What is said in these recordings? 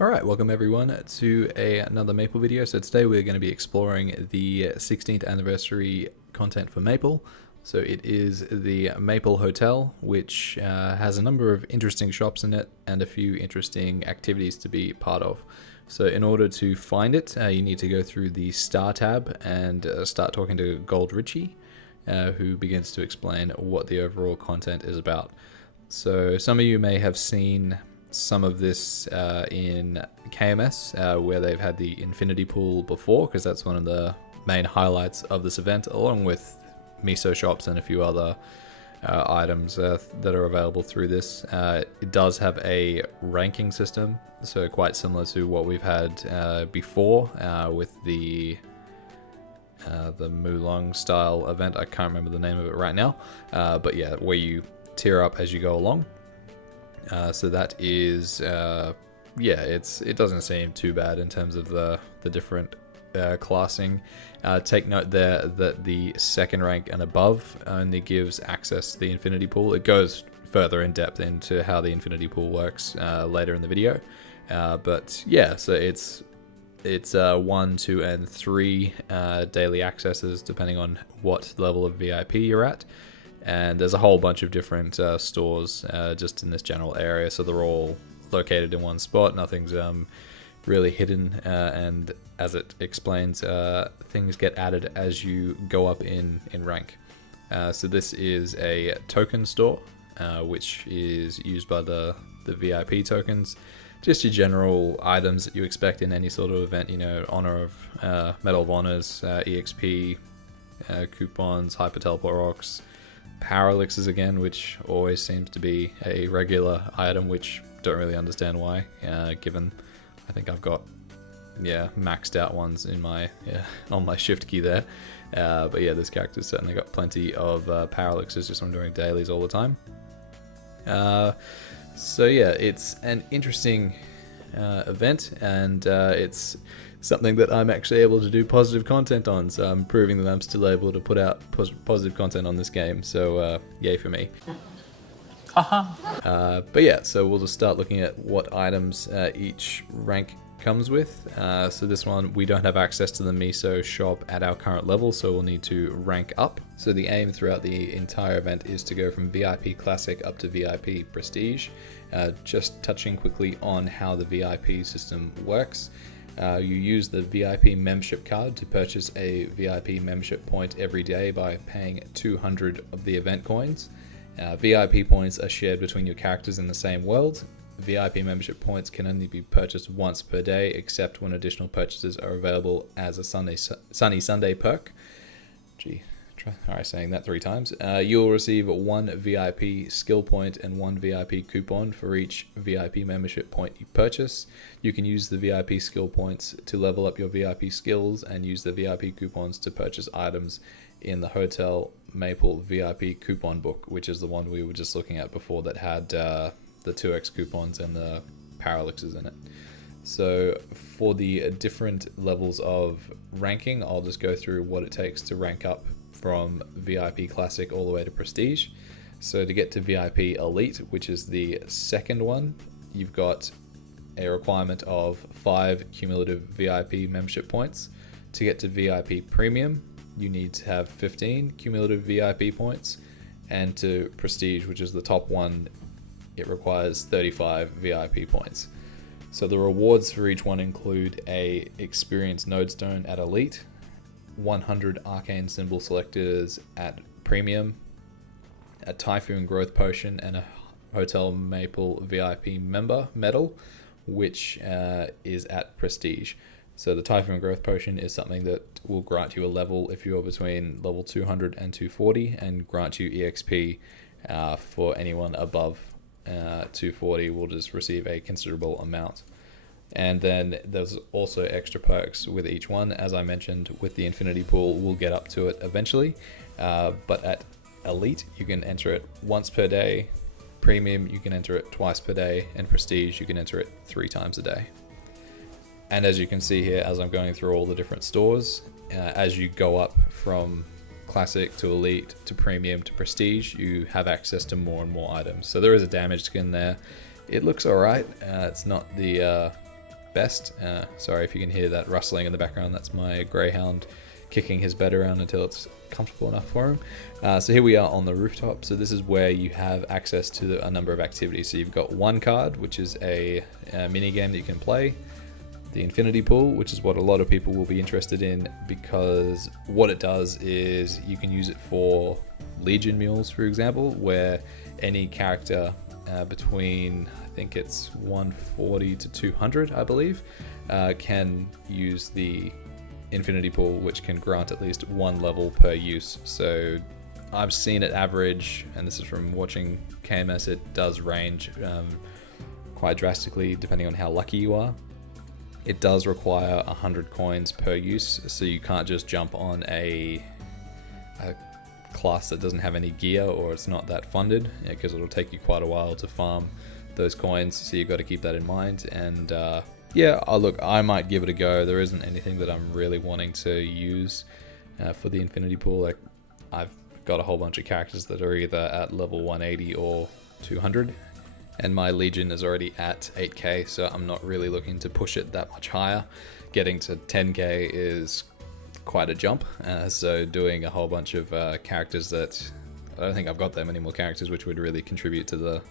Alright, welcome everyone to another Maple video. So today we're going to be exploring the 16th anniversary content for Maple. So it is the Maple Hotel, which has a number of interesting shops in it and a few interesting activities to be part of. So in order to find it, you need to go through the Star tab and start talking to Gold Richie, who begins to explain what the overall content is about. So some of you may have seen some of this in KMS, where they've had the infinity pool before, because that's one of the main highlights of this event, along with miso shops and a few other items that are available through this. It does have a ranking system, so quite similar to what we've had before with the Mulong style event. I can't remember the name of it right now, but yeah, where you tier up as you go along. So that is, yeah, it doesn't seem too bad in terms of the different classing. Take note there that the second rank and above only gives access to the infinity pool. It goes further in depth into how the infinity pool works later in the video. But yeah, so it's 1, 2, and 3 daily accesses depending on what level of VIP you're at. And there's a whole bunch of different stores just in this general area, so they're all located in one spot. Nothing's really hidden, and as it explains, things get added as you go up in rank. So this is a token store, which is used by the VIP tokens. Just your general items that you expect in any sort of event, you know, Honor of Medal of Honors, EXP, coupons, Hyper Teleport Rocks, Power Elixirs again, which always seems to be a regular item, which don't really understand why, given I think I've got maxed out ones in my on my shift key there. But yeah, this character's certainly got plenty of Power Elixirs just from doing dailies all the time. So yeah, it's an interesting event, and it's something that I'm actually able to do positive content on, so I'm proving that I'm still able to put out positive content on this game, so yay for me. But yeah, so we'll just start looking at what items each rank comes with. So this one, we don't have access to the miso shop at our current level, so we'll need to rank up. So the aim throughout the entire event is to go from VIP Classic up to VIP Prestige. Just touching quickly on how the VIP system works. You use the VIP membership card to purchase a VIP membership point every day by paying 200 of the event coins. VIP points are shared between your characters in the same world. VIP membership points can only be purchased once per day, except when additional purchases are available as a Sunny Sunday perk. Try saying that 3 times. You'll receive 1 VIP skill point and 1 VIP coupon for each VIP membership point you purchase. You can use the VIP skill points to level up your VIP skills and use the VIP coupons to purchase items in the Hotel Maple VIP coupon book, which is the one we were just looking at before that had the 2x coupons and the Power Elixirs in it. So for the different levels of ranking, I'll just go through what it takes to rank up from VIP Classic all the way to Prestige. So to get to VIP Elite, which is the second one, you've got a requirement of 5 cumulative VIP membership points. To get to VIP Premium, you need to have 15 cumulative VIP points, and to Prestige, which is the top one, it requires 35 VIP points. So the rewards for each one include a Experience Nodestone at Elite, 100 Arcane Symbol Selectors at Premium, a Typhoon Growth Potion, and a Hotel Maple VIP Member Medal, which is at Prestige. So the Typhoon Growth Potion is something that will grant you a level if you're between level 200 and 240, and grant you EXP for anyone above 240 will just receive a considerable amount. And then there's also extra perks with each one. As I mentioned, with the infinity pool, we'll get up to it eventually. But at Elite, you can enter it once per day. Premium, you can enter it twice per day. And Prestige, you can enter it 3 times a day. And as you can see here, as I'm going through all the different stores, as you go up from classic to elite to premium to prestige, you have access to more and more items. So there is a damage skin there. It looks alright. It's not the best. Sorry if you can hear that rustling in the background. That's my greyhound kicking his bed around until it's comfortable enough for him. So here we are on the rooftop. So this is where you have access to a number of activities. So you've got one card, which is a mini game that you can play. The infinity pool, which is what a lot of people will be interested in, because what it does is you can use it for Legion mules, for example, where any character between, I think it's 140 to 200, I believe, can use the infinity pool, which can grant at least one level per use. So I've seen it average, and this is from watching KMS, it does range quite drastically depending on how lucky you are. It does require 100 coins per use, so you can't just jump on a class that doesn't have any gear, or it's not that funded, because it'll take you quite a while to farm those coins, so you've got to keep that in mind. And yeah, look, I might give it a go. There isn't anything that I'm really wanting to use for the infinity pool. Like, I've got a whole bunch of characters that are either at level 180 or 200, and my Legion is already at 8k, so I'm not really looking to push it that much higher. Getting to 10k is quite a jump, so doing a whole bunch of characters that I don't think I've got that many more characters which would really contribute to the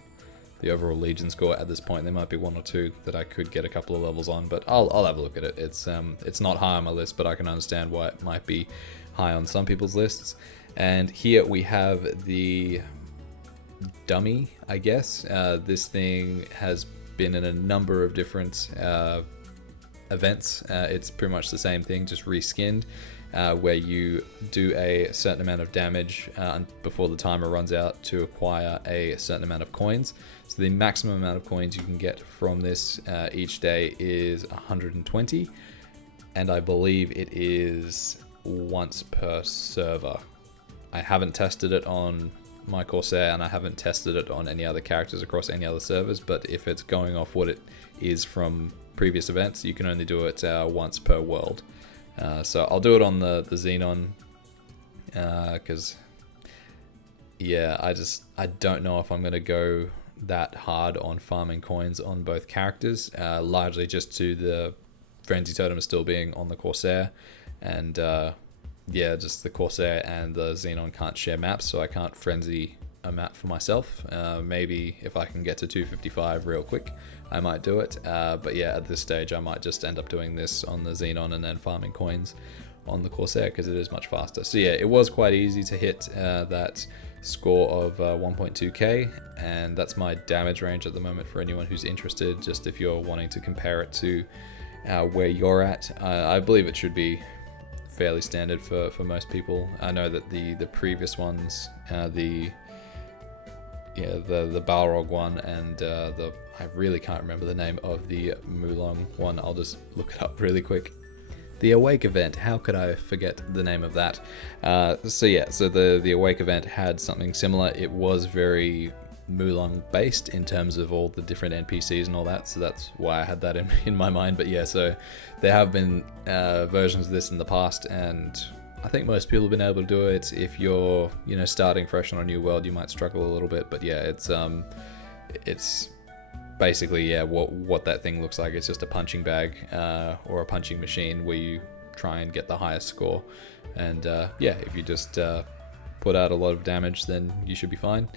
overall Legion score at this point. There might be one or two that I could get a couple of levels on, but I'll have a look at it. It's not high on my list, but I can understand why it might be high on some people's lists. And here we have the dummy, I guess. This thing has been in a number of different events. It's pretty much the same thing, just reskinned, where you do a certain amount of damage before the timer runs out to acquire a certain amount of coins. So the maximum amount of coins you can get from this each day is 120, and I believe it is once per server. I haven't tested it on my Corsair, and I haven't tested it on any other characters across any other servers, but if it's going off what it is from previous events, you can only do it once per world. So I'll do it on the Xenon, because yeah, I don't know if I'm going to go that hard on farming coins on both characters, largely just to the Frenzy Totem still being on the Corsair, and yeah, just the Corsair and the Xenon can't share maps, so I can't frenzy a map for myself. Maybe if I can get to 255 real quick, I might do it. But yeah, at this stage, I might just end up doing this on the Xenon and then farming coins on the Corsair, because it is much faster. So yeah, it was quite easy to hit that score of 1.2k, and that's my damage range at the moment for anyone who's interested, just if you're wanting to compare it to where you're at. I believe it should be fairly standard for most people. I know that the previous ones, the Balrog one, and I really can't remember the name of the Mulong one. I'll just look it up really quick. The Awake event, how could I forget the name of that? So yeah, so the Awake event had something similar. It was very Mulong based in terms of all the different NPCs and all that, so that's why I had that in my mind. But yeah, so there have been versions of this in the past, and I think most people have been able to do it. If you're starting fresh on a new world, you might struggle a little bit, but yeah, it's basically what that thing looks like. It's just a punching bag or a punching machine where you try and get the highest score, and yeah, if you just put out a lot of damage, then you should be fine.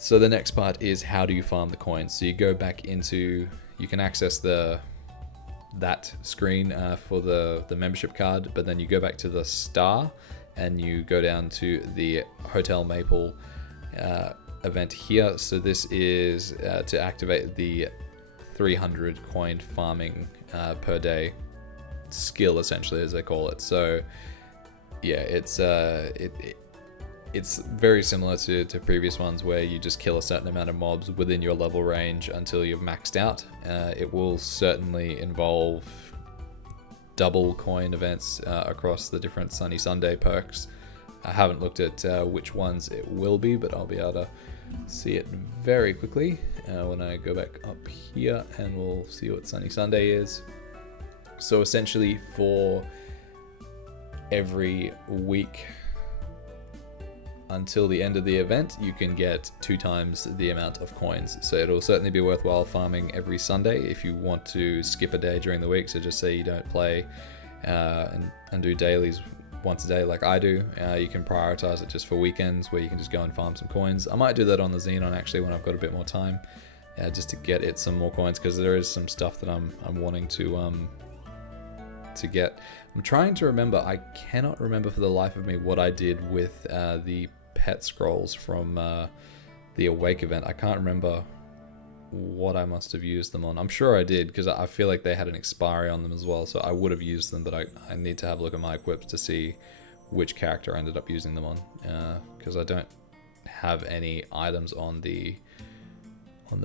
So the next part is, how do you farm the coins? So you go back into, you can access that screen for the membership card, but then you go back to the star and you go down to the Hotel Maple event here. So this is to activate the 300 coin farming per day skill, essentially, as they call it. So yeah, it's very similar to previous ones, where you just kill a certain amount of mobs within your level range until you've maxed out. It will certainly involve double coin events across the different Sunny Sunday perks. I haven't looked at which ones it will be, but I'll be able to see it very quickly when I go back up here, and we'll see what Sunny Sunday is. So essentially, for every week until the end of the event, you can get 2 times the amount of coins. So it'll certainly be worthwhile farming every Sunday if you want to skip a day during the week. So just say you don't play and do dailies once a day like I do. You can prioritize it just for weekends where you can just go and farm some coins. I might do that on the Xenon actually when I've got a bit more time, just to get it some more coins, because there is some stuff that I'm wanting to get. I'm trying to remember. I cannot remember for the life of me what I did with the pet scrolls from the Awake event. I can't remember what I must have used them on. I'm sure I did, because I feel like they had an expiry on them as well, so I would have used them, but I need to have a look at my equips to see which character I ended up using them on, because I don't have any items on the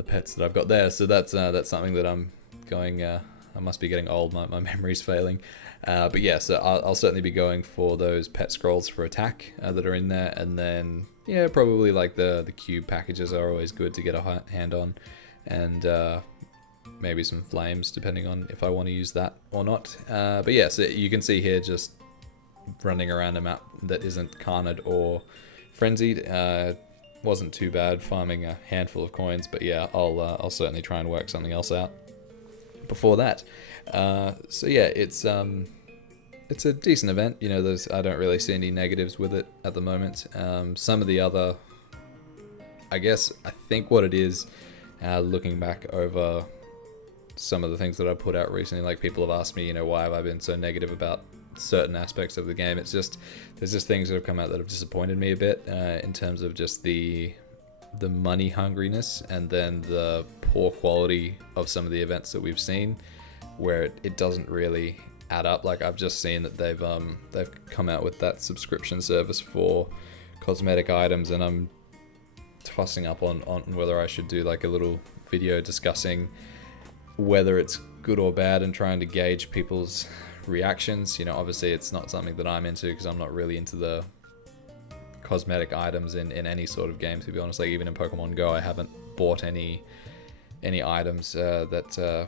pets that I've got there. So that's something that I'm going. I must be getting old. My memory's failing. But yeah, so I'll certainly be going for those pet scrolls for attack that are in there, and then yeah, probably like the cube packages are always good to get a hand on, and maybe some flames depending on if I want to use that or not. But yeah, so you can see here just running around a map that isn't carned or frenzied. Wasn't too bad, farming a handful of coins, but yeah, I'll certainly try and work something else out before that. So yeah, it's a decent event. You know, I don't really see any negatives with it at the moment. Some of the other, I think what it is, looking back over some of the things that I put out recently, like people have asked me, you know, why have I been so negative about certain aspects of the game. It's just, there's just things that have come out that have disappointed me a bit, in terms of just the money hungriness, and then the poor quality of some of the events that we've seen, where it doesn't really add up. Like I've just seen that they've come out with that subscription service for cosmetic items, and I'm tossing up on whether I should do like a little video discussing whether it's good or bad and trying to gauge people's reactions. You know, obviously it's not something that I'm into, because I'm not really into the cosmetic items in any sort of game, to be honest. Like even in Pokemon Go, I haven't bought any items that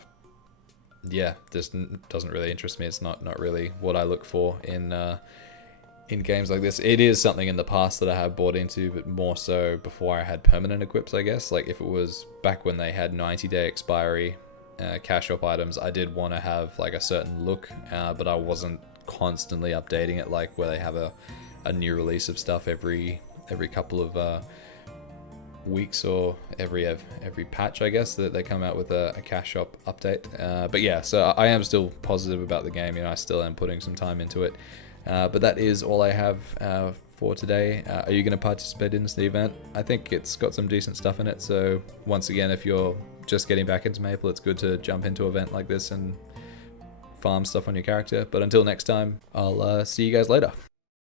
just doesn't really interest me. It's not really what I look for in games like this. It is something in the past that I have bought into, but more so before I had permanent equips, I guess. Like if it was back when they had 90-day expiry cash shop items, I did want to have like a certain look, but I wasn't constantly updating it, like where they have a new release of stuff every couple of weeks, or every patch, I guess, that they come out with a cash shop update. But yeah, so I am still positive about the game. You know, I still am putting some time into it. But that is all I have for today. Are you going to participate in the event? I think it's got some decent stuff in it. So once again, if you're just getting back into Maple, it's good to jump into an event like this and farm stuff on your character. But until next time, I'll see you guys later.